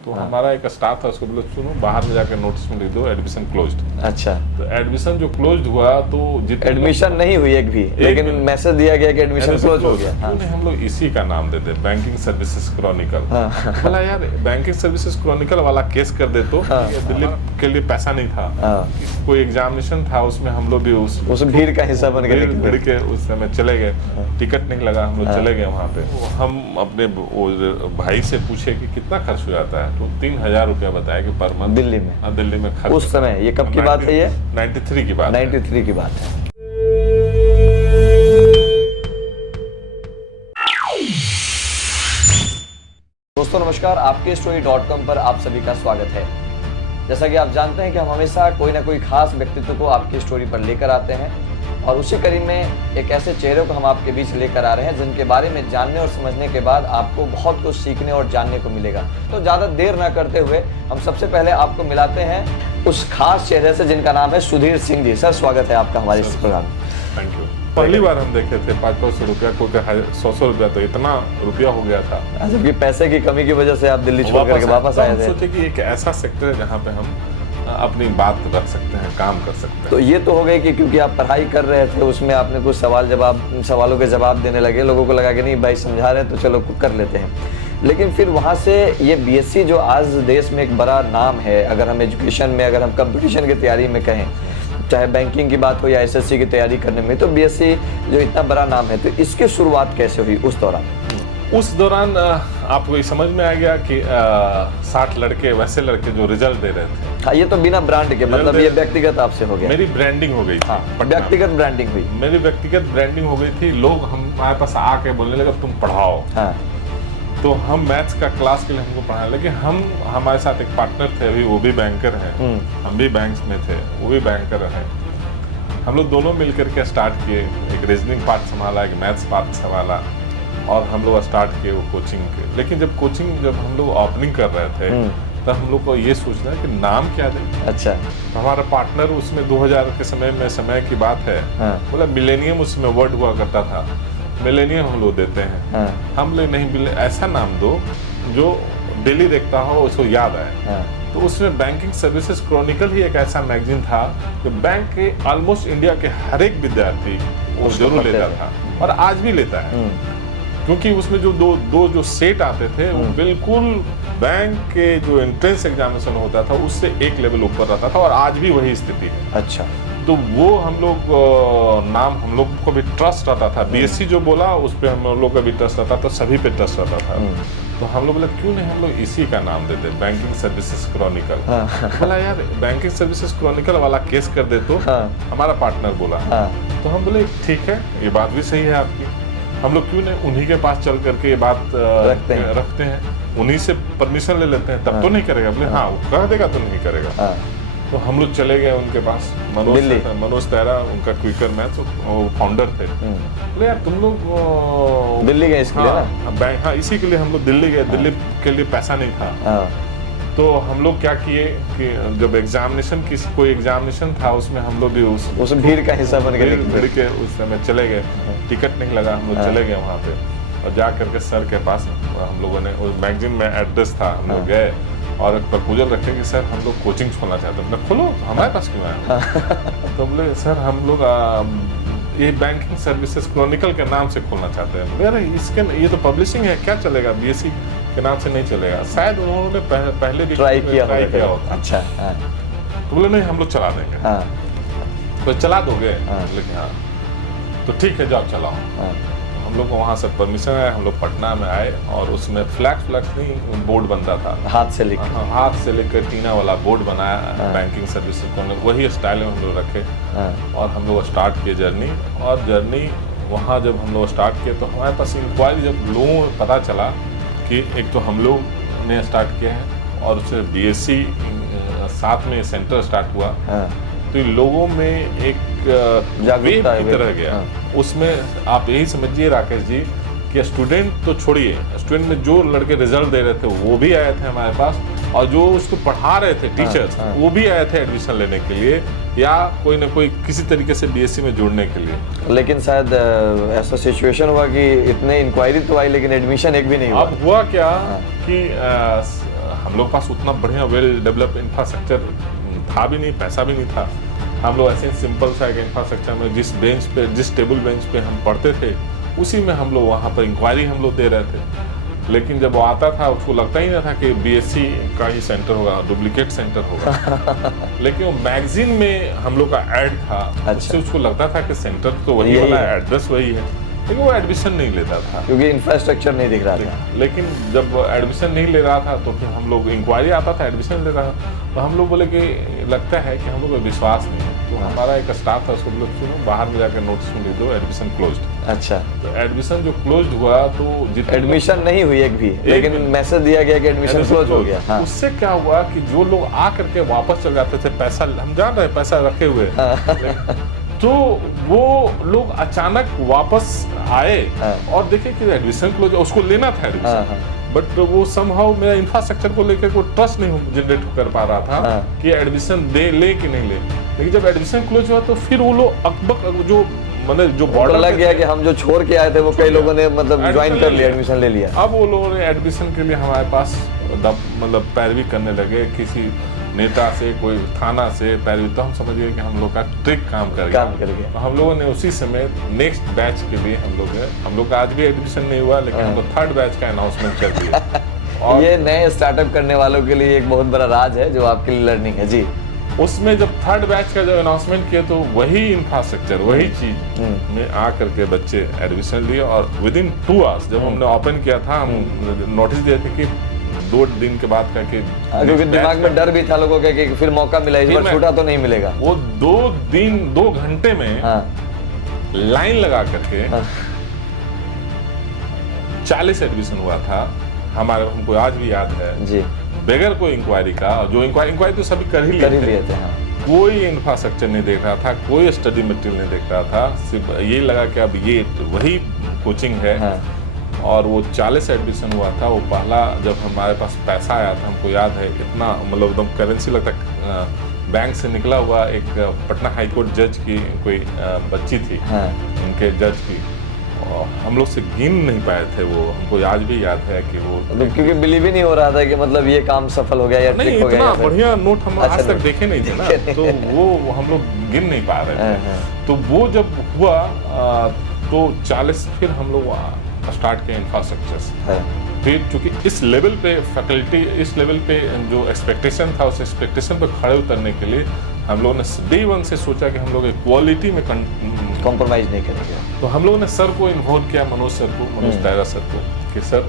तो हमारा एक स्टाफ था, उसको बोले सुनो बाहर में जाकर नोटिस में लिख दो एडमिशन क्लोज्ड। अच्छा, तो एडमिशन जो क्लोज्ड हुआ तो जितने एडमिशन नहीं हुई एक भी, लेकिन मैसेज दिया गया कि एडमिशन क्लोज हो गया। हाँ। हम लोग इसी का नाम देते बैंकिंग सर्विसेज क्रॉनिकल। बोला यार बैंकिंग सर्विसेज क्रॉनिकल वाला केस कर दे तो दिल्ली के लिए पैसा नहीं था, कोई एग्जामिनेशन था, उसमें हम लोग भी उस भीड़ का हिस्सा बन गए, भीड़ के उस समय चले गए, टिकट नहीं लगा, हम लोग चले गए वहाँ पे। हम अपने भाई से पूछे कि कितना खर्च हो जाता है, तो 3000 रुपया बताया कि पर मंथ दिल्ली में। दिल्ली में खर्च। उस समय ये कब की बात है? ये 93 की बात 93 की बात है। दोस्तों नमस्कार, आपके story.com पर आप सभी का स्वागत है। जैसा कि आप जानते हैं कि हम हमेशा कोई ना कोई खास व्यक्तित्व को आपकी स्टोरी पर लेकर आते हैं और उसी कड़ी में एक ऐसे चेहरे को हम आपके बीच लेकर आ रहे हैं जिनके बारे में जानने और समझने के बाद आपको बहुत कुछ सीखने और जानने को मिलेगा। तो ज़्यादा देर ना करते हुए हम सबसे पहले आपको मिलाते हैं उस खास चेहरे से जिनका नाम है सुधीर सिंह जी। सर स्वागत है आपका हमारे इस प्रोग्राम में। Thank you. पहली बार हम देखे थे 500 रुपया, कोई 100 रुपया, तो इतना रुपया हो गया था। जबकि पैसे की कमी की वजह से आप दिल्ली छोड़ करके वापस आए थे। सोचे कि एक ऐसा सेक्टर है जहाँ पे हम अपनी बात रख सकते हैं, काम कर सकते हैं। तो ये तो हो गई कि क्योंकि आप पढ़ाई कर रहे थे, उसमें आपने कुछ सवालों के जवाब देने लगे, लोगों को लगा कि नहीं भाई समझा रहे हैं तो चलो कर लेते हैं। लेकिन फिर वहाँ से ये बीएससी जो आज देश में एक बड़ा नाम है, अगर हम एजुकेशन में, अगर हम कंपटीशन की तैयारी में कहें, चाहे बैंकिंग की बात हो या एसएससी की तैयारी करने में, तो बीएससी जो इतना बड़ा नाम है, तो इसकी शुरुआत कैसे हुई उस दौरान? उस दौरान आपको ये समझ में आ गया कि 60 लड़के, वैसे लड़के जो रिजल्ट दे रहे थे। हाँ, ये तो बिना ब्रांड के, मतलब ये व्यक्तिगत आपसे हो गया। मेरी ब्रांडिंग हो गई थी। हाँ, व्यक्तिगत ब्रांडिंग हुई। मेरी व्यक्तिगत ब्रांडिंग हो गई थी। लोग हमारे पास आके बोलने लगे तुम पढ़ाओ। हाँ। तो हम मैथ्स का क्लास के लिए हमको पढ़ाने लगे। हमारे साथ एक पार्टनर थे, अभी वो भी बैंकर हैं, हम भी बैंक्स में थे, वो भी बैंकर हैं। हम लोग दोनों मिलकर के स्टार्ट किए, एक रीजनिंग पार्ट संभाला, एक मैथ्स पार्ट संभाला, और हम लोग स्टार्ट किए वो कोचिंग के। लेकिन जब हम लोग ओपनिंग कर रहे थे तब हम लोग को ये सोचना है कि नाम क्या दें। अच्छा। तो हमारा पार्टनर उसमें 2000 के समय की बात है, बोला मिलेनियम उसमें वर्ड हुआ करता था, मिलेनियम हम लोग देते हैं। हम लोग नहीं, ऐसा नाम दो जो डेली देखता हो उसको याद आए। तो उसमें बैंकिंग सर्विसेज क्रॉनिकल ही एक ऐसा मैगजीन था जो बैंक के ऑलमोस्ट इंडिया के हर एक विद्यार्थी वो जरूर लेता था और आज भी लेता है, क्योंकि उसमें जो दो सेट आते थे वो बिल्कुल बैंक के जो एंट्रेंस एग्जामिनेशन होता था उससे एक लेवल ऊपर रहता था, और आज भी वही स्थिति है। अच्छा। तो वो हम लोग नाम, हम लोग को भी ट्रस्ट रहता था। बीएससी जो बोला उस पर हम लोग का भी ट्रस्ट रहता था, तो सभी पे ट्रस्ट रहता था। तो हम लोग बोले क्यों नहीं हम लोग इसी का नाम देते बैंकिंग सर्विसेज क्रॉनिकल। बोला यार बैंकिंग सर्विसेज क्रॉनिकल वाला केस कर दे तो हमारा पार्टनर बोला। तो हम बोले ठीक है, ये बात भी सही है आपकी, हम लोग क्यों नहीं उन्हीं के पास चल करके ये बात रखते हैं, उन्हीं से परमिशन ले लेते हैं, तब तो नहीं करेगा। बोले हाँ, वो कह देगा तो नहीं करेगा। तो हम लोग चले गए उनके पास, मनोज तेरा, उनका क्विकर मैथ्स वो फाउंडर थे। बोले यार तुम लोग दिल्ली गए इसके लिए ना? हाँ, इसी के लिए हम लोग दिल्ली गए। दिल्ली के लिए पैसा नहीं था। तो हम लोग क्या किए कि जब कोई एग्जामिनेशन था उसमें हम लोग भी उस भीड़ का हिस्सा बन गए, भीड़ के उस समय चले गए, टिकट नहीं लगा, हम लोग चले गए वहाँ पे और जा करके सर के पास हम लोगों ने, उस मैगजीन में एड्रेस था, हम लोग गए और एक प्रपोजल रखे कि सर हम लोग कोचिंग खोलना चाहते हैं। खोलो, हमारे पास क्यों आया? तो बोले सर हम लोग ये बैंकिंग सर्विसेज क्रॉनिकल के नाम से खोलना चाहते हैं। अरे इसके ये तो पब्लिशिंग है, क्या चलेगा, बीएससी के नाम से नहीं चलेगा। शायद उन्होंने पहले भी ट्राई किया होता। अच्छा। तो बोले नहीं हम लोग चला देंगे। तो चला दोगे? लेकिन हाँ, तो ठीक है जाओ चलाओ। हम लोग को वहाँ से परमिशन है, हम लोग पटना में आए और उसमें फ्लैक्स नहीं बोर्ड बनता था, हाथ से लेकर टीना वाला बोर्ड बनाया बैंकिंग सर्विस को, वही स्टाइल में हम लोग रखे और हम लोग स्टार्ट किए जर्नी। वहाँ जब हम लोग स्टार्ट किए तो हमारे पास इंक्वायरी, जब लोगों को पता चला कि एक तो हम लोग ने स्टार्ट किया है और उससे बीएससी साथ में सेंटर स्टार्ट हुआ, तो लोगों में एक जागरूकता की तरह गया। उसमें आप यही समझिए राकेश जी कि स्टूडेंट तो छोड़िए, स्टूडेंट में जो लड़के रिजल्ट दे रहे थे वो भी आए थे हमारे पास, और जो उसको पढ़ा रहे थे टीचर्स वो भी आए थे एडमिशन लेने के लिए या कोई ना कोई किसी तरीके से बीएससी में जुड़ने के लिए। लेकिन शायद ऐसा सिचुएशन हुआ कि इतने इंक्वायरी तो आई लेकिन एडमिशन एक भी नहीं हुआ। अब हुआ क्या कि हम लोग पास उतना बढ़िया वेल डेवलप इंफ्रास्ट्रक्चर था भी नहीं, पैसा भी नहीं था। हम लोग ऐसे सिंपल सा एक इंफ्रास्ट्रक्चर में जिस टेबल बेंच पे हम पढ़ते थे उसी में हम लोग वहाँ पर इंक्वायरी हम लोग दे रहे थे। लेकिन जब वो आता था उसको लगता ही नहीं था कि बीएससी का ही सेंटर होगा, डुप्लीकेट सेंटर होगा। लेकिन वो मैगजीन में हम लोग का ऐड था, अच्छा। उससे उसको लगता था कि सेंटर तो वही वाला है, एड्रेस वही है, लेकिन वो एडमिशन नहीं लेता था क्योंकि इंफ्रास्ट्रक्चर नहीं दिख रहा था। लेकिन जब एडमिशन नहीं ले रहा था तो फिर हम लोग इंक्वायरी आता था, एडमिशन ले रहा था, तो हम लोग बोले कि लगता है कि हम लोग को विश्वास नहीं है। तो हमारा एक स्टाफ था, उसको बोले सुनो बाहर में जाकर नोटिस में लिख दो एडमिशन क्लोज्ड। अच्छा, तो एडमिशन जो क्लोज्ड हुआ तो एडमिशन नहीं हुई एक भी, लेकिन मैसेज दिया गया कि एडमिशन क्लोज हो गया। हाँ। उससे क्या हुआ कि जो लोग आ करके वापस चल जाते थे, पैसा हम जान रहे हैं पैसा रखे हुए, तो वो लोग अचानक वापस आए और देखे कि एडमिशन क्लोज, उसको लेना था एडमिशन, बट वो समहाउ मेरा इंफ्रास्ट्रक्चर को लेकर कोई ट्रस्ट नहीं जनरेट कर पा रहा था कि एडमिशन ले कि नहीं ले। लेकिन जब एडमिशन क्लोज हुआ तो फिर वो लोग अकबक जो मतलब जो बॉर्डर लग गया कि हम जो छोड़ के आए थे वो कई लोगों ने मतलब ज्वाइन कर लिया, एडमिशन ले लिया। अब वो लोगों ने एडमिशन के लिए हमारे पास मतलब पैरवी करने लगे, किसी नेता से, कोई थाना से पैरवी, तो हम समझ गए कि हम लोग का ट्रिक काम कर गया। तो हम लोगों ने उसी समय नेक्स्ट बैच के लिए हम लोग का आज भी एडमिशन नहीं हुआ, लेकिन हम लोग थर्ड बैच का अनाउंसमेंट कर दिया। और ये नए स्टार्टअप करने वालों के लिए एक बहुत बड़ा राज है जो आपके लिए लर्निंग है जी। उसमें जब थर्ड बैच का जब अनाउंसमेंट किया तो वही इंफ्रास्ट्रक्चर, वही चीज में आ करके बच्चे एडमिशन लिए, और विद इन 2 आवर्स जब हमने ओपन किया था, हम नोटिस दिए थे कि 2 दिन के बाद का कि क्योंकि दिमाग में डर भी था लोगों का कि फिर मौका मिला, इस बार छूटा तो नहीं मिलेगा। वो 2 घंटे में लाइन लगा करके 40 एडमिशन हुआ था हमारे, हमको आज भी याद है जी, बगैर कोई इंक्वायरी का। जो इंक्वायरी तो सभी कर ही लिए थे। कोई इंफ्रास्ट्रक्चर नहीं देख रहा था, कोई स्टडी मटेरियल नहीं देख रहा था, सिर्फ ये लगा कि अब ये वही कोचिंग है। और वो 40 एडमिशन हुआ था। वो पहला जब हमारे पास पैसा आया था, हमको याद है इतना मतलब एकदम करेंसी लगता, बैंक से निकला हुआ एक पटना हाई कोर्ट जज की कोई बच्ची थी, उनके जज की, हम लोग से गिन नहीं पाए थे वो, हमको आज भी याद है कि वो क्योंकि बिलीव ही नहीं हो रहा था कि मतलब ये काम सफल हो गया या नहीं, हो गया। इतना बढ़िया नोट हम आज तक देखे नहीं थे ना, तो वो हम लोग गिन नहीं पा रहे थे। तो वो जब हुआ तो 40 फिर हम लोग स्टार्ट किया इंफ्रास्ट्रक्चर। फिर चूंकि इस लेवल पे फैकल्टी, इस लेवल पे जो एक्सपेक्टेशन था, उस एक्सपेक्टेशन पे खड़े उतरने के लिए हम लोगों ने डे 1 से सोचा कि हम लोग क्वालिटी में कॉम्प्रोमाइज नहीं करेंगे। तो हम लोगों ने सर को इन्वॉल्व किया, मनोज सर को, मनोज टायरा सर को, कि सर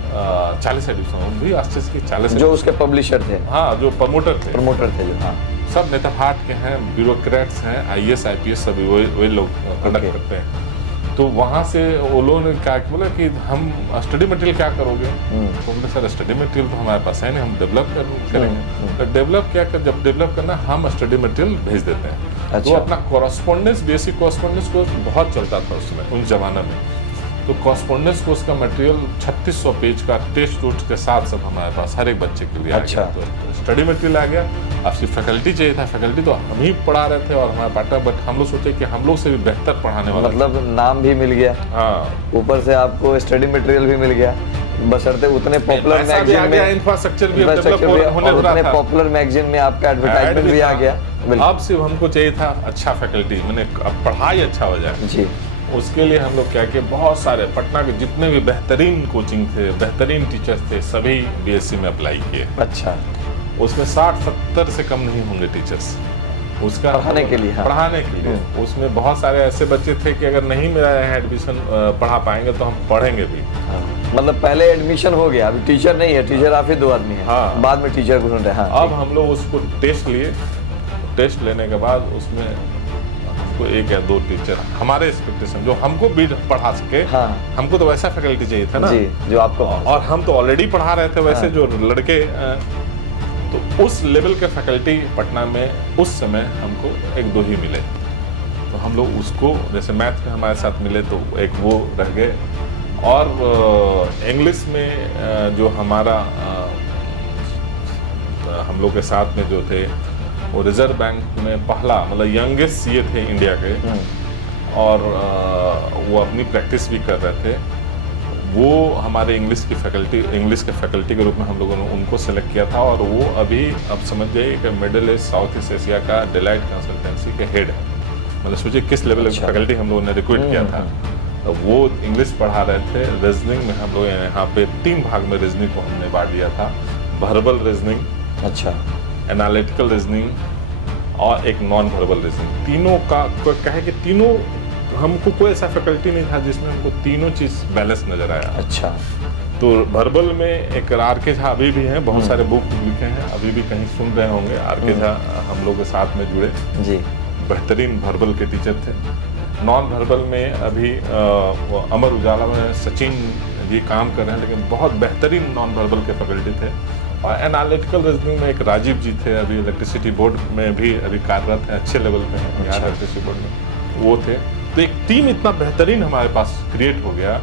40 एडिशन भी आश्चर्य की 40 जो उसके पब्लिशर थे, हाँ, जो प्रमोटर थे जो, हाँ, सब नेता हाट के हैं, ब्यूरोक्रेट्स हैं, IAS IPS सभी वही लोग कंडक्ट करते हैं। तो वहाँ से वो लोगों ने क्या बोला कि हम स्टडी मटेरियल क्या करोगे? तो हमने सर स्टडी मटेरियल तो हमारे पास है नहीं, हम डेवलप करेंगे। तो डेवलप क्या कर, जब डेवलप करना हम स्टडी मटेरियल भेज देते हैं। अच्छा। तो अपना कॉरेस्पॉन्डेंस, बेसिक कॉरेस्पॉन्डेंस कोर्स बहुत चलता था उस समय, उस जमाने में। तो कॉरेस्पॉन्डेंस कोर्स का मटेरियल 3600 पेज का टेस्ट वोट के साथ सब हमारे पास हर एक बच्चे के लिए अच्छा। आ गया। तो स्टडी मटेरियल आ गया। अब सिर्फ फैकल्टी चाहिए था, फैकल्टी तो हम ही पढ़ा रहे थे और हमारे पार्टनर, बट हम लोग सोचे कि हम लोग से भी बेहतर पढ़ाने वाला, मतलब नाम भी मिल गया, हाँ, ऊपर से आपको स्टडी मटेरियल भी मिल गया, बशर्ते उतने पॉपुलर मैगजीन में इंफ्रास्ट्रक्चर भी डेवलप होने लगा था, पॉपुलर मैगजीन में आपका एडवर्टाइजमेंट भी आ गया। अब सिर्फ हमको चाहिए था अच्छा फैकल्टी, मैंने अब पढ़ाई अच्छा हो जाए जी। उसके लिए हम लोग क्या किए, बहुत सारे पटना के जितने भी बेहतरीन कोचिंग थे, बेहतरीन टीचर्स थे, सभी BSc में अप्लाई किए। अच्छा। उसमें 60-70 से कम नहीं होंगे टीचर्स उसका पढ़ाने के लिए। हाँ। पढ़ाने के लिए उसमें बहुत सारे ऐसे बच्चे थे कि अगर नहीं मेरा यहाँ एडमिशन पढ़ा पाएंगे तो हम पढ़ेंगे भी। हाँ। मतलब पहले एडमिशन हो गया, अभी टीचर नहीं है, टीचर आप ही 2 आदमी है। हाँ। बाद में टीचर को ढूंढ रहे हैं। हाँ। अब हम लोग उसको टेस्ट लिए, टेस्ट लेने के बाद उसमें हमको 1 या 2 टीचर हमारे एक्सपेक्टेशन जो हमको भी पढ़ा सके। हाँ। हमको तो वैसा फैकल्टी चाहिए था ना जी, जो आपको, और हम तो ऑलरेडी पढ़ा रहे थे वैसे। हाँ। जो लड़के, तो उस लेवल के फैकल्टी पटना में उस समय हमको 1-2 ही मिले। तो हम लोग उसको, जैसे मैथ में हमारे साथ मिले तो एक वो रह गए, और इंग्लिश में जो हमारा हम लोग के साथ में जो थे वो रिजर्व बैंक में पहला मतलब यंगेस्ट CA थे इंडिया के, और वो अपनी प्रैक्टिस भी कर रहे थे। वो हमारे इंग्लिश के फैकल्टी के रूप में हम लोगों ने उनको सेलेक्ट किया था, और वो अभी अब समझ जाइए कि middle east south east Asia का डिलाइट कंसल्टेंसी के हेड है। मतलब सोचिए किस लेवल की फैकल्टी हम लोगों ने रिक्रूट किया था। तो वो इंग्लिश पढ़ा रहे थे। रीजनिंग में हम लोग यहाँ पे 3 भाग में रीजनिंग को हमने बांट दिया था, वर्बल रीजनिंग, अच्छा, एनालिटिकल रीजनिंग और एक नॉन वर्बल रीजनिंग। तीनों का क्या है कि तीनों हमको कोई ऐसा फैकल्टी नहीं था जिसमें हमको तीनों चीज बैलेंस नजर आया। अच्छा, तो वर्बल में एक आर.के. झा अभी भी हैं, बहुत सारे बुक लिखे हैं, अभी भी कहीं सुन रहे होंगे। आर.के. झा हम लोग के साथ में जुड़े जी, बेहतरीन वर्बल के टीचर थे। नॉन वर्बल में अभी अमर उजाला में सचिन जी काम कर रहे हैं, लेकिन बहुत बेहतरीन नॉन वर्बल के फैकल्टी थे। और एनालिटिकल रीजनिंग में एक राजीव जी थे, अभी इलेक्ट्रिसिटी बोर्ड में भी अभी कार्यरत हैं, अच्छे लेवल पे हैं बिहार इलेक्ट्रिसिटी बोर्ड में, वो थे। तो एक टीम इतना बेहतरीन हमारे पास क्रिएट हो गया,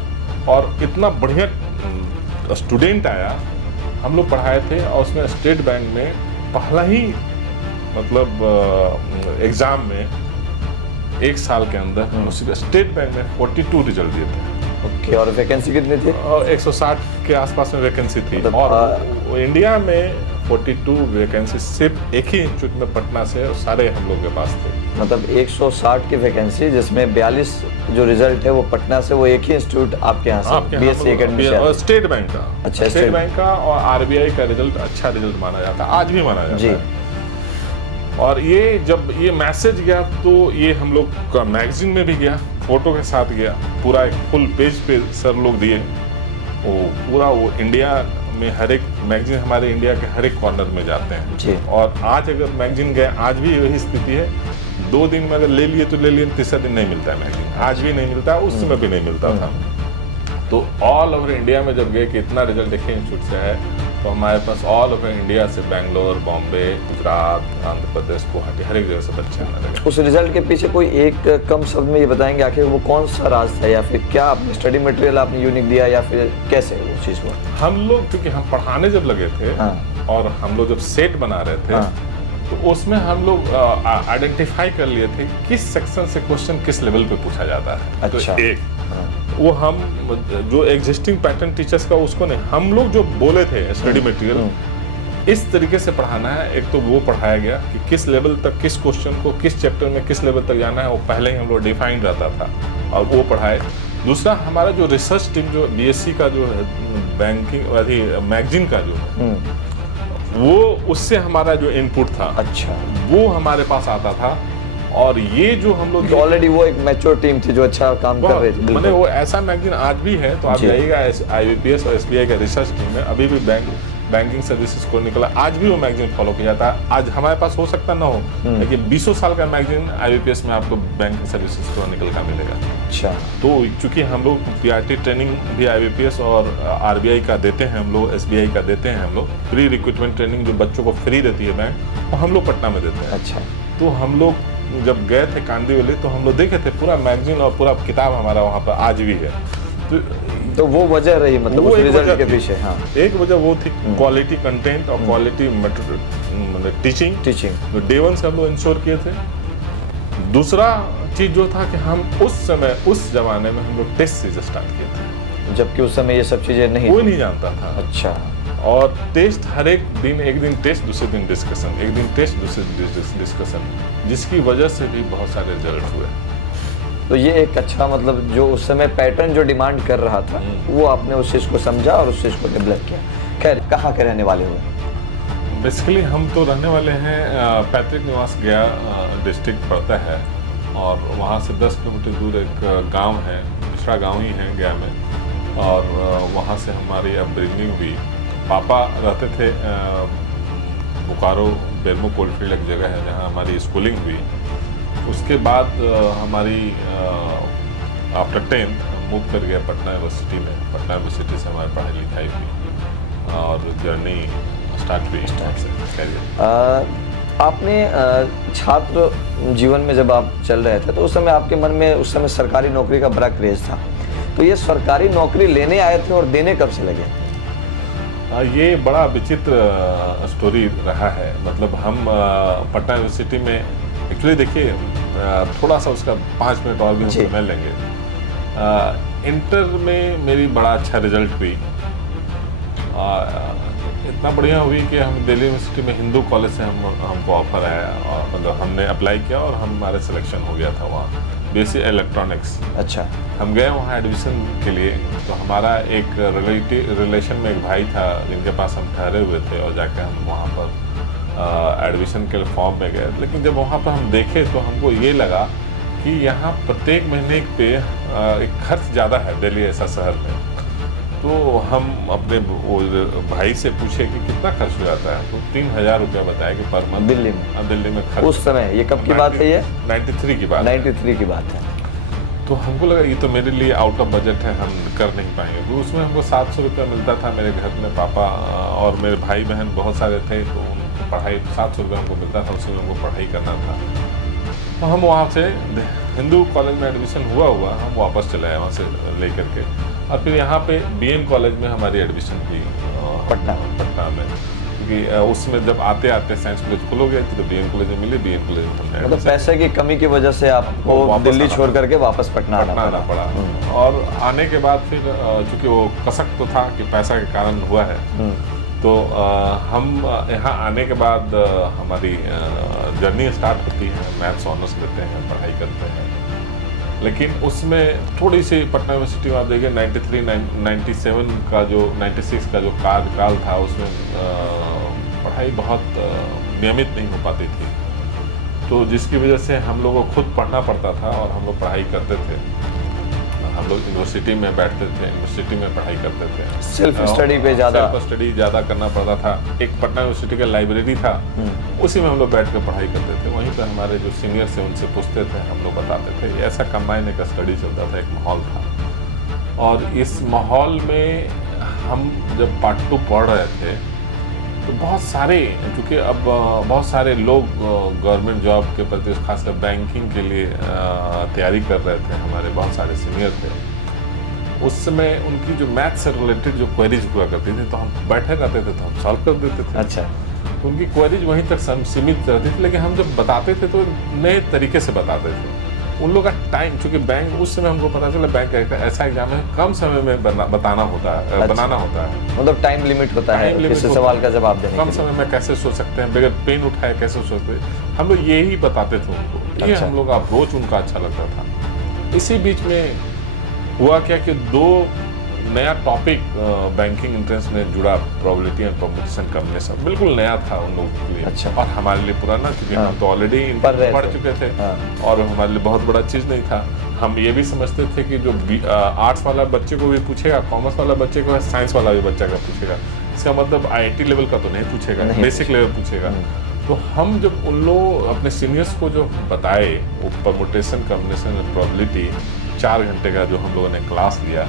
और इतना बढ़िया स्टूडेंट आया, हम लोग पढ़ाए थे। और उसमें स्टेट बैंक में पहला ही मतलब एग्जाम में 1 साल के अंदर उसी स्टेट बैंक में 42 रिजल्ट दिए थे। ओके, और वैकेंसी कितनी थी? 160 के आसपास में वैकेंसी थी। मतलब, और इंडिया में 42 वैकेंसी सिर्फ एक ही इंस्टीट्यूट में पटना से, और सारे हम लोग के पास थे। मतलब 160 की वैकेंसी, जिसमें 42 जो रिजल्ट है वो पटना से, वो एक ही इंस्टीट्यूट आपके यहाँ से बीएससी एकेडमी से। और स्टेट बैंक का, अच्छा, स्टेट बैंक का और आरबीआई का रिजल्ट अच्छा रिजल्ट माना जाता है, आज भी माना जाता है। और ये जब ये मैसेज गया तो ये हम लोग का मैगजीन में भी गया, फोटो के साथ गया, पूरा एक फुल पेज पे सर लोग दिए। वो पूरा वो इंडिया में हर एक मैगजीन हमारे इंडिया के हर एक कॉर्नर में जाते हैं जी। और आज अगर मैगजीन गए, आज भी वही स्थिति है। 2 दिन में अगर ले लिए तो ले लिए, तीसरा दिन नहीं मिलता है मैगजीन, आज भी नहीं मिलता, उस समय भी नहीं मिलता था। तो ऑल ओवर इंडिया में जब गए कि इतना रिजल्ट देखें इंस्टीट्यूट से है, तो हमारे पास ऑल ओवर इंडिया से बेंगलोर, बॉम्बे, गुजरात, आंध्र प्रदेश, गुवाहाटी, हर एक जगह से बच्चे आने लगे। उस रिजल्ट के पीछे कोई एक कम शब्द में ये बताएंगे आखिर वो कौन सा राज था, या फिर क्या आपने स्टडी मटेरियल आपने यूनिक दिया, या फिर कैसे उस चीज़ को? हम लोग क्योंकि हम पढ़ाने जब लगे थे और हम लोग जब सेट बना रहे थे, तो उसमें हम लोग आइडेंटिफाई कर लिए थे किस सेक्शन से क्वेश्चन किस लेवल पे पूछा जाता है। अच्छा। तो एक वो हम जो एग्जिस्टिंग पैटर्न टीचर्स का उसको नहीं, हम लोग जो बोले थे स्टडी मटेरियल इस तरीके से पढ़ाना है। एक तो वो पढ़ाया गया कि किस लेवल तक किस क्वेश्चन को किस चैप्टर में किस लेवल तक जाना है, वो पहले ही हम लोग डिफाइंड रहता था और वो पढ़ाए। दूसरा हमारा जो रिसर्च टीम जो बीएससी का जो बैंकिंग मैगजीन का जो वो उससे हमारा जो इनपुट था, अच्छा, वो हमारे पास आता था। और ये जो हम लोग ऑलरेडी वो एक मैच्योर टीम थी जो अच्छा काम कर रही थी। मैंने वो ऐसा मैगजीन आज भी है, तो आप जाइएगा IBPS और SBI का रिसर्च टीम में अभी भी बैंकिंग सर्विसेज को निकला, आज भी वो मैगजीन फॉलो किया जाता है। आज हमारे पास हो सकता ना हो, लेकिन 20 साल का मैगजीन IBPS में आपको बैंकिंग सर्विसेज को निकल का मिलेगा। अच्छा, तो चूंकि हम लोग PRT ट्रेनिंग भी IBPS और RBI का देते हैं, हम लोग SBI का देते हैं, हम लोग प्री रिक्रूटमेंट ट्रेनिंग जो बच्चों को फ्री देती है बैंक, तो हम लोग पटना में देते हैं। अच्छा, तो हम लोग जब गए थे कांदीवली तो हम लोग देखे थे पूरा मैगजीन और पूरा किताब हमारा वहाँ पर आज भी है। तो वो वजह रही, मतलब उस रिजल्ट के पीछे। हाँ, एक वजह वो थी क्वालिटी कंटेंट और क्वालिटी टीचिंग जो डे 1 से हम लोग इंश्योर किए थे। दूसरा चीज जो था कि हम उस समय उस जमाने में हम लोग टेस्ट सीरीज स्टार्ट किए थे, जबकि उस समय ये सब चीजें नहीं, कोई नहीं जानता था। अच्छा, और टेस्ट हर एक दिन, एक दिन टेस्ट दूसरे दिन डिस्कशन, एक दिन टेस्ट दूसरे दिन डिस्कशन, जिसकी वजह से भी बहुत सारे रिजल्ट हुए। तो ये एक अच्छा, मतलब जो उस समय पैटर्न जो डिमांड कर रहा था वो आपने उस चीज़ को समझा और उस चीज़ को डेवलप किया। खैर, कहाँ के रहने वाले हुए? बेसिकली हम तो रहने वाले हैं पैतृक निवास गया डिस्ट्रिक्ट पड़ता है, और वहाँ से 10 किलोमीटर दूर एक गांव है, पिछड़ा गांव ही है गया में, और वहाँ से हमारी अपब्रिंगिंग हुई। पापा रहते थे बोकारो, बेरमो कोलफील्ड एक जगह है जहाँ हमारी स्कूलिंग हुई। उसके बाद हमारी आफ्टर 10th मूव कर गया पटना यूनिवर्सिटी में। पटना यूनिवर्सिटी से हमारी पढ़ाई लिखाई हुई और जर्नी स्टार्ट हुई। आपने छात्र जीवन में जब आप चल रहे थे तो उस समय आपके मन में उस समय सरकारी नौकरी का बड़ा क्रेज था, तो ये सरकारी नौकरी लेने आए थे और देने कब से लगे? ये बड़ा विचित्र स्टोरी रहा है। मतलब हम पटना यूनिवर्सिटी में एक्चुअली देखिए, थोड़ा सा उसका 5 मिनट और भी हम समय लेंगे। इंटर में मेरी बड़ा अच्छा रिजल्ट हुई, इतना बढ़िया हुई कि हम दिल्ली यूनिवर्सिटी में हिंदू कॉलेज से हमको ऑफर आया, और मतलब हमने अप्लाई किया और हमारे सिलेक्शन हो गया था वहाँ, बीएससी इलेक्ट्रॉनिक्स। अच्छा। हम गए वहाँ एडमिशन के लिए, तो हमारा एक रिलेशन में एक भाई था जिनके पास हम ठहरे हुए थे, और जाके हम वहाँ पर एडमिशन के लिए फॉर्म में गए। लेकिन जब वहाँ पर हम देखे तो हमको ये लगा कि यहाँ प्रत्येक महीने पे एक खर्च ज़्यादा है दिल्ली ऐसा शहर में। तो हम अपने वो भाई से पूछे कि कितना खर्च हो जाता है, तो 3,000 रुपया बताया कि पर मंथ दिल्ली में खर्च। उस समय ये कब की बात है? ये 93 की बात 93 की बात है। तो हमको लगा ये तो मेरे लिए आउट ऑफ बजट है, हम कर नहीं पाएंगे। तो उसमें हमको 700 रुपया मिलता था। मेरे घर में पापा और मेरे भाई बहन बहुत सारे थे, तो उनको पढ़ाई 700 रुपया हमको मिलता था, उसमें हमको पढ़ाई करना था। तो हम वहाँ से हिंदू कॉलेज में एडमिशन हुआ हम वापस चले आए वहाँ से लेकर के, और फिर यहाँ पे बीएम कॉलेज में हमारी एडमिशन हुई पटना में, क्योंकि उसमें जब आते आते साइंस कॉलेज खुल हो गया थी, तो बीएम कॉलेज में मिले, बीएम कॉलेज में हमने मतलब पैसे की कमी की वजह से आपको दिल्ली छोड़ करके वापस पटना आना पड़ा। और आने के बाद फिर चूँकि वो कसक तो था कि पैसा के कारण हुआ है, तो हम यहाँ आने के बाद हमारी जर्नी स्टार्ट होती है। मैथ्स ऑनर्स लेते हैं, पढ़ाई करते हैं, लेकिन उसमें थोड़ी सी पटना यूनिवर्सिटी में आप देखिए 93, 97 का जो 96 का जो कार्यकाल था, उसमें पढ़ाई बहुत नियमित नहीं हो पाती थी, तो जिसकी वजह से हम लोगों को खुद पढ़ना पड़ता था, और हम लोग पढ़ाई करते थे। हम लोग यूनिवर्सिटी में बैठते थे, यूनिवर्सिटी में पढ़ाई करते थे, सेल्फ स्टडी ज़्यादा करना पड़ता था। एक पटना यूनिवर्सिटी का लाइब्रेरी था, उसी में हम लोग बैठ कर पढ़ाई करते थे। वहीं पर हमारे जो सीनियर्स थे उनसे पूछते थे, हम लोग बताते थे। ऐसा कंबाइन एक स्टडी चलता था, एक माहौल था। और इस माहौल में हम जब पार्ट 2 पढ़ रहे थे, तो बहुत सारे, क्योंकि अब बहुत सारे लोग गवर्नमेंट जॉब के प्रति, खासकर बैंकिंग के लिए तैयारी कर रहे थे। हमारे बहुत सारे सीनियर थे उस समय, उनकी जो मैथ से रिलेटेड जो क्वेरीज हुआ करती थी, तो हम बैठे रहते थे तो हम सॉल्व कर देते थे। अच्छा। तो उनकी क्वेरीज वहीं तक सीमित रहती थी, लेकिन हम जब बताते थे तो नए तरीके से बताते थे। उन लोगों का टाइम, चूँकि बैंक उस समय हमको पता चला बैंक का ऐसा एग्जाम है, कम समय में बताना होता है। अच्छा। बनाना होता है, मतलब टाइम लिमिट होता है किसी सवाल का जवाब देने। कम समय में कैसे सोच सकते हैं, बगैर पेन उठाए कैसे सोचते हैं, हम लोग यही बताते थे उनको। ये हम लोग अप्रोच उनका अच्छा लगता था। इसी बीच में हुआ क्या कि 2 नया टॉपिक बैंकिंग एंट्रेंस में जुड़ा, प्रोबेबिलिटी एंड परमुटेशन कॉम्बिनेशन, बिल्कुल नया था उन लोगों के लिए। अच्छा। और हमारे लिए पुराना, क्योंकि हम तो ऑलरेडी पढ़ चुके थे, और हमारे लिए बहुत बड़ा चीज़ नहीं था। हम ये भी समझते थे कि जो आर्ट्स वाला बच्चे को भी पूछेगा, कॉमर्स वाला बच्चे को, साइंस वाला भी बच्चा का पूछेगा, इसका मतलब IIT लेवल का तो नहीं पूछेगा, बेसिक लेवल पूछेगा। तो हम जब उन लोग अपने सीनियर्स को जो बताए, वो परमुटेशन कॉम्बिनेशन और प्रोबेबिलिटी 4 घंटे का जो हम लोगों ने क्लास लिया,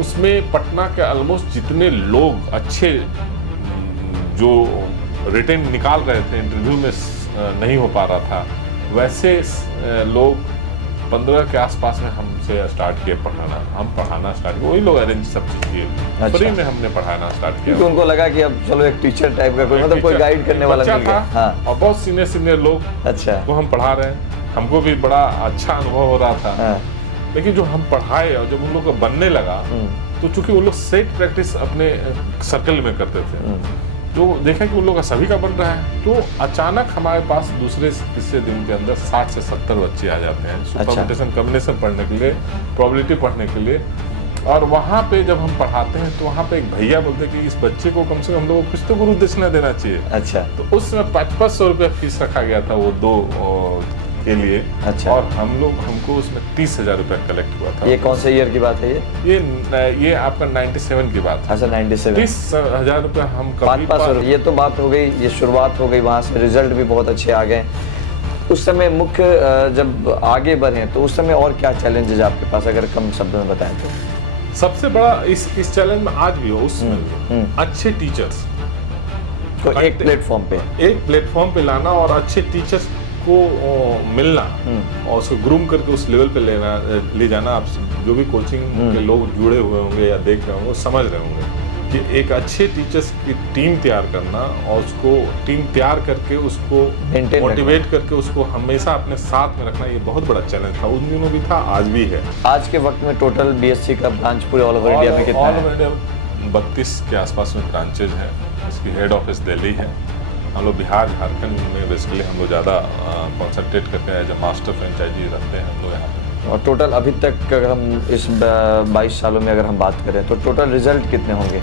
उसमें पटना के ऑलमोस्ट जितने लोग अच्छे जो रिटन निकाल रहे थे, इंटरव्यू में नहीं हो पा रहा था, वैसे लोग 15 के आसपास में हमसे स्टार्ट किए पढ़ाना। हम पढ़ाना स्टार्ट किए, वही लोग अरेंज सब चीज़ किए। फ्री में हमने पढ़ाना स्टार्ट किया, क्योंकि उनको लगा कि अब चलो एक टीचर टाइप का कोई, मतलब कोई गाइड करने वाला मिल गया। हाँ। और बहुत सीनियर लोग, अच्छा, वो हम पढ़ा रहे हैं, हमको भी बड़ा अच्छा अनुभव हो रहा था। हाँ। लेकिन जो हम पढ़ाए और जब उन लोग को बनने लगा, तो चूंकि वो लोग सेट प्रैक्टिस अपने सर्कल में करते थे, तो देखा कि उन लोग का सभी का बन रहा है, तो अचानक हमारे पास दूसरे तीसरे दिन के अंदर 60 से 70 बच्चे आ जाते हैं परमुटेशन कॉम्बिनेशन पढ़ने के लिए, प्रोबेबिलिटी पढ़ने के लिए। और वहाँ पे जब हम पढ़ाते हैं तो वहाँ पे एक भैया बोलते हैं कि इस बच्चे को कम से कम हम लोग को कुछ तो गुरु दक्षिणा देना चाहिए। अच्छा। तो उस समय 500 रुपया फीस रखा गया था वो 2 के लिए। अच्छा। और हमको उसमें 30,000 रुपया कलेक्ट हुआ था। ये कौन से ईयर की बात है? ये आपका 97 की बात है। अच्छा, 97। 30,000 रुपया हम 500। ये तो बात हो गई, ये शुरुआत हो गई, वहाँ से रिजल्ट भी बहुत अच्छे आ गए। उस समय मुख्य जब आगे बढ़े तो उस समय और क्या चैलेंजेस आपके पास, अगर कम शब्दों में बताएं तो? सबसे बड़ा इस चैलेंज में आज भी हो, उस समय अच्छे टीचर्स को एक प्लेटफॉर्म पे लाना और अच्छे टीचर्स को मिलना और उसको ग्रूम करके उस लेवल पे ले जाना। आप जो भी कोचिंग के लोग जुड़े हुए होंगे या देख रहे होंगे, समझ रहे होंगे कि एक अच्छे टीचर्स की टीम तैयार करना और उसको टीम तैयार करके उसको Maintain मोटिवेट करके उसको हमेशा अपने साथ में रखना, ये बहुत बड़ा चैलेंज था, उन दिनों भी था, आज भी है। आज के वक्त में टोटल बीएससी का ब्रांच पूरे ऑल ओवर इंडिया में कितना ऑल है? ओवर इंडिया 32 के आसपास में ब्रांचेज हैं। इसकी हेड ऑफिस दिल्ली है। हम लोग बिहार झारखंड में बेसिकली हम लोग ज़्यादा कॉन्सेंट्रेट करते हैं, एज ए मास्टर फ्रेंचाइजी रखते हैं हम लोग यहाँ पे। और टोटल अभी तक अगर हम इस 22 सालों में अगर हम बात करें तो टोटल रिजल्ट कितने होंगे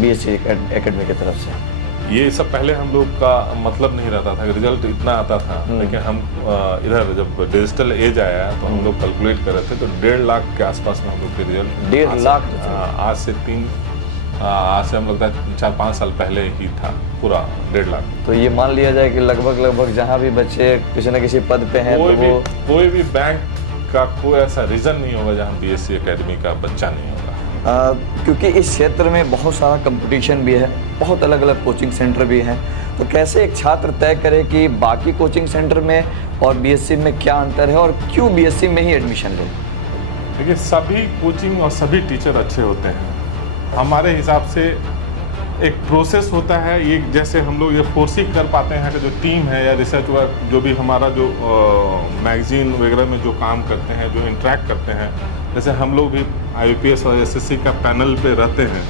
बीएससी एकेडमी की तरफ से? ये सब पहले हम लोग का मतलब नहीं रहता था, रिजल्ट इतना आता था, लेकिन हम इधर जब डिजिटल एज आया तो हम लोग कैलकुलेट कर रहे थे तो 1.5 लाख के आसपास में हम लोग के रिजल्ट 1.5 लाख? आज से हम लोग का 4-5 साल पहले ही था पूरा 1.5 लाख। तो ये मान लिया जाए कि लगभग जहाँ भी बच्चे किसी न किसी पद पे हैं तो वो कोई भी बैंक का कोई ऐसा रीजन नहीं होगा जहाँ बीएससी एकेडमी का बच्चा नहीं होगा। क्योंकि इस क्षेत्र में बहुत सारा कंपटीशन भी है, बहुत अलग अलग कोचिंग सेंटर भी हैं, तो कैसे एक छात्र तय करे कि बाकी कोचिंग सेंटर में और बीएससी में क्या अंतर है और क्यों बीएससी में ही एडमिशन ले? देखिए, सभी कोचिंग और सभी टीचर अच्छे होते हैं। हमारे हिसाब से एक प्रोसेस होता है, ये जैसे हम लोग ये फोर्सिंग कर पाते हैं कि जो टीम है या रिसर्च वर्क जो भी हमारा जो मैगजीन वगैरह में जो काम करते हैं, जो इंटरेक्ट करते हैं, जैसे हम लोग भी आईपीएस और एसएससी का पैनल पे रहते हैं,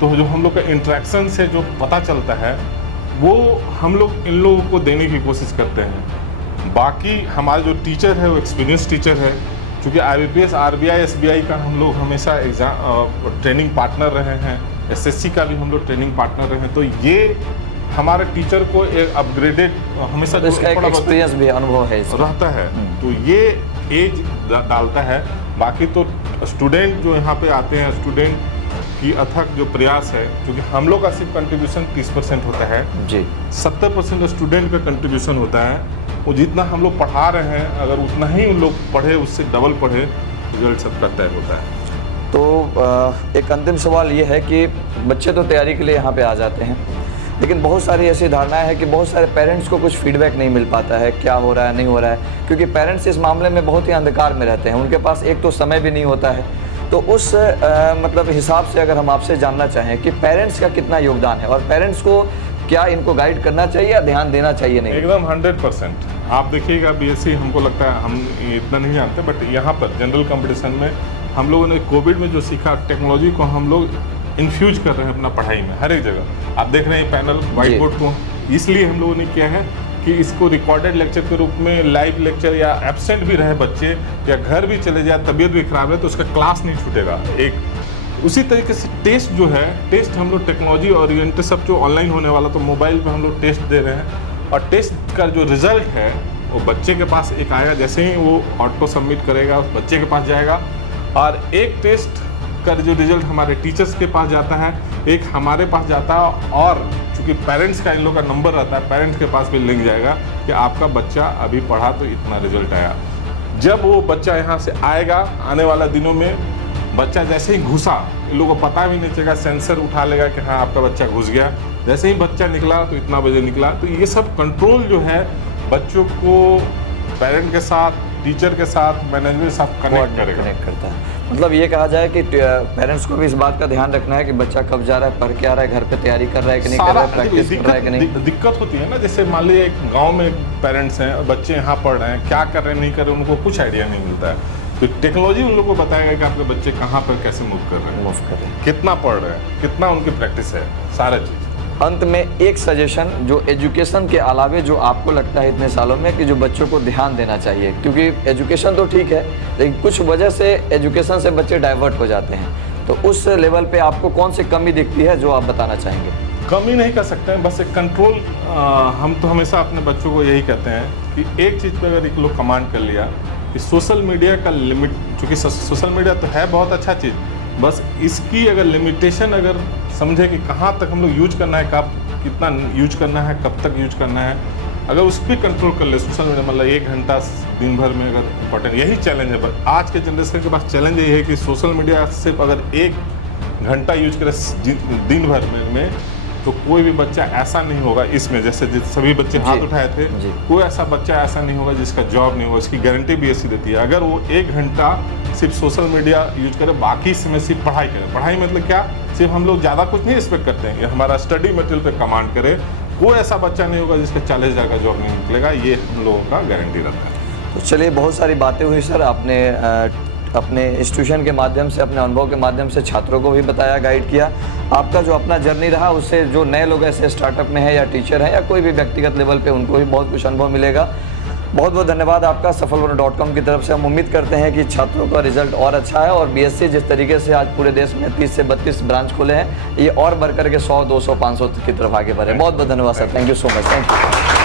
तो जो हम लोग का इंटरेक्शन से जो पता चलता है वो हम लोग इन लोगों को देने की कोशिश करते हैं। बाकी हमारे जो टीचर है वो एक्सपीरियंस टीचर है, क्योंकि आईबीपीएस आरबीआई एसबीआई का हम लोग हमेशा एग्जाम ट्रेनिंग पार्टनर रहे हैं, एसएससी का भी हम लोग ट्रेनिंग पार्टनर रहे हैं, तो ये हमारे टीचर को एक अपग्रेडेड हमेशा तो इसका एक एक्सपीरियंस भी अनुभव है रहता है, तो ये एज डालता है। बाकी तो स्टूडेंट जो यहाँ पे आते हैं, स्टूडेंट की अथक जो प्रयास है, क्योंकि हम लोग का सिर्फ कंट्रीब्यूशन 30% होता है जी, 70% स्टूडेंट का कंट्रीब्यूशन होता है। वो जितना हम लोग पढ़ा रहे हैं अगर उतना ही उन लोग पढ़े, उससे डबल पढ़े, रिजल्ट सबका तय होता है। तो एक अंतिम सवाल ये है कि बच्चे तो तैयारी के लिए यहाँ पे आ जाते हैं, लेकिन बहुत सारी ऐसी धारणाएं हैं कि बहुत सारे पेरेंट्स को कुछ फीडबैक नहीं मिल पाता है, क्या हो रहा है नहीं हो रहा है, क्योंकि पेरेंट्स इस मामले में बहुत ही अंधकार में रहते हैं, उनके पास एक तो समय भी नहीं होता है। तो उस मतलब हिसाब से अगर हम आपसे जानना चाहें कि पेरेंट्स का कितना योगदान है और पेरेंट्स को क्या इनको गाइड करना चाहिए या ध्यान देना चाहिए? नहीं, एकदम 100%। आप देखिएगा बीएससी, हमको लगता है हम इतना नहीं जानते, बट यहाँ पर जनरल कंपटीशन में हम लोगों ने कोविड में जो सीखा, टेक्नोलॉजी को हम लोग इन्फ्यूज कर रहे हैं अपना पढ़ाई में हर एक जगह। आप देख रहे हैं पैनल व्हाइट बोर्ड को, इसलिए हम लोगों ने किया है कि इसको रिकॉर्डेड लेक्चर के रूप में, लाइव लेक्चर या एब्सेंट भी रहे बच्चे या घर भी चले जाए, तबीयत भी खराब है, तो उसका क्लास नहीं छूटेगा। एक उसी तरीके से टेस्ट जो है, टेस्ट हम लोग टेक्नोलॉजी ओरिएंटेड सब जो ऑनलाइन होने वाला, तो मोबाइल पे हम लोग टेस्ट दे रहे हैं, और टेस्ट का जो रिजल्ट है वो बच्चे के पास एक आया, जैसे ही वो ऑटो सबमिट करेगा उस बच्चे के पास जाएगा, और एक टेस्ट का जो रिजल्ट हमारे टीचर्स के पास जाता है, एक हमारे पास जाता है, और चूँकि पेरेंट्स का इन लोग का नंबर रहता है, पेरेंट्स के पास भी लिंक जाएगा कि आपका बच्चा अभी पढ़ा तो इतना रिजल्ट आया। जब वो बच्चा यहाँ से आएगा, आने वाला दिनों में बच्चा जैसे ही घुसा, इन लोगों को पता भी नहीं चलेगा, सेंसर उठा लेगा कि हाँ आपका बच्चा घुस गया, जैसे ही बच्चा निकला तो इतना बजे निकला। तो ये सब कंट्रोल जो है बच्चों को पेरेंट के साथ, टीचर के साथ, मैनेजमेंट के साथ कनेक्ट करता है। मतलब ये कहा जाए कि पेरेंट्स को भी इस बात का ध्यान रखना है कि बच्चा कब जा रहा है, पढ़ के आ रहा है, घर पे तैयारी कर रहा है कि नहीं कर रहा है, प्रैक्टिस कर रहा है कि नहीं। दिक्कत होती है ना, जैसे मान लीजिए एक गांव में पेरेंट्स हैं और बच्चे यहाँ पढ़ रहे हैं, क्या कर रहे हैं नहीं कर रहे हैं, उनको कुछ आइडिया नहीं मिलता है। तो टेक्नोलॉजी उन लोगों को बताएगा कि आपके बच्चे कहाँ पर कैसे मूव कर रहे हैं, कितना पढ़ रहे हैं, कितना उनकी प्रैक्टिस है, सारा चीज़। अंत में एक सजेशन जो एजुकेशन के अलावे जो आपको लगता है इतने सालों में कि जो बच्चों को ध्यान देना चाहिए, क्योंकि एजुकेशन तो ठीक है लेकिन कुछ वजह से एजुकेशन से बच्चे डाइवर्ट हो जाते हैं, तो उस लेवल पे आपको कौन सी कमी दिखती है जो आप बताना चाहेंगे? कमी नहीं कर सकते हैं, बस एक कंट्रोल। हम तो हमेशा अपने बच्चों को यही कहते हैं कि एक चीज़ पे अगर एक लोग कमांड कर लिया कि सोशल मीडिया का लिमिट, चूँकि सोशल मीडिया तो है बहुत अच्छा चीज़, बस इसकी अगर लिमिटेशन अगर समझे कि कहाँ तक हम लोग यूज करना है, कब कितना यूज करना है, कब तक यूज करना है, अगर उस पर कंट्रोल कर ले, सोशल मीडिया मतलब 1 घंटा दिन भर में अगर इम्पोर्टेंट, यही चैलेंज है। पर आज के जनरेशन के पास चैलेंज यही है कि सोशल मीडिया सिर्फ अगर 1 घंटा यूज करे दिन भर में तो कोई भी बच्चा ऐसा नहीं होगा इसमें, जैसे सभी बच्चे हाथ उठाए थे, कोई ऐसा बच्चा ऐसा नहीं होगा जिसका जॉब नहीं होगा। इसकी गारंटी बीएससी देती है। अगर वो 1 घंटा सिर्फ सोशल मीडिया यूज करे, बाकी समय सिर्फ पढ़ाई करे। पढ़ाई मतलब क्या, सिर्फ हम लोग ज़्यादा कुछ नहीं एक्सपेक्ट करते हैं, ये हमारा स्टडी मटेरियल पे कमांड करे, कोई ऐसा बच्चा नहीं होगा जिसका 40,000 का जॉब नहीं निकलेगा, ये हम लोगों का गारंटी रहता है। तो चलिए, बहुत सारी बातें हुई सर, आपने अपने इंस्टीट्यूशन के माध्यम से, अपने अनुभव के माध्यम से छात्रों को भी बताया, गाइड किया। आपका जो अपना जर्नी रहा, उससे जो नए लोग ऐसे स्टार्टअप में है या टीचर है या कोई भी व्यक्तिगत लेवल पे, उनको भी बहुत कुछ अनुभव मिलेगा। बहुत बहुत धन्यवाद आपका सफलबनो.com की तरफ से। हम उम्मीद करते हैं कि छात्रों का रिजल्ट और अच्छा है और बीएससी जिस तरीके से आज पूरे देश में 30 से 32 ब्रांच खुले हैं, ये और बढ़ करके 100, 200, 500 की तरफ आगे बढ़े। बहुत बहुत धन्यवाद sir, thank you so much, thank you.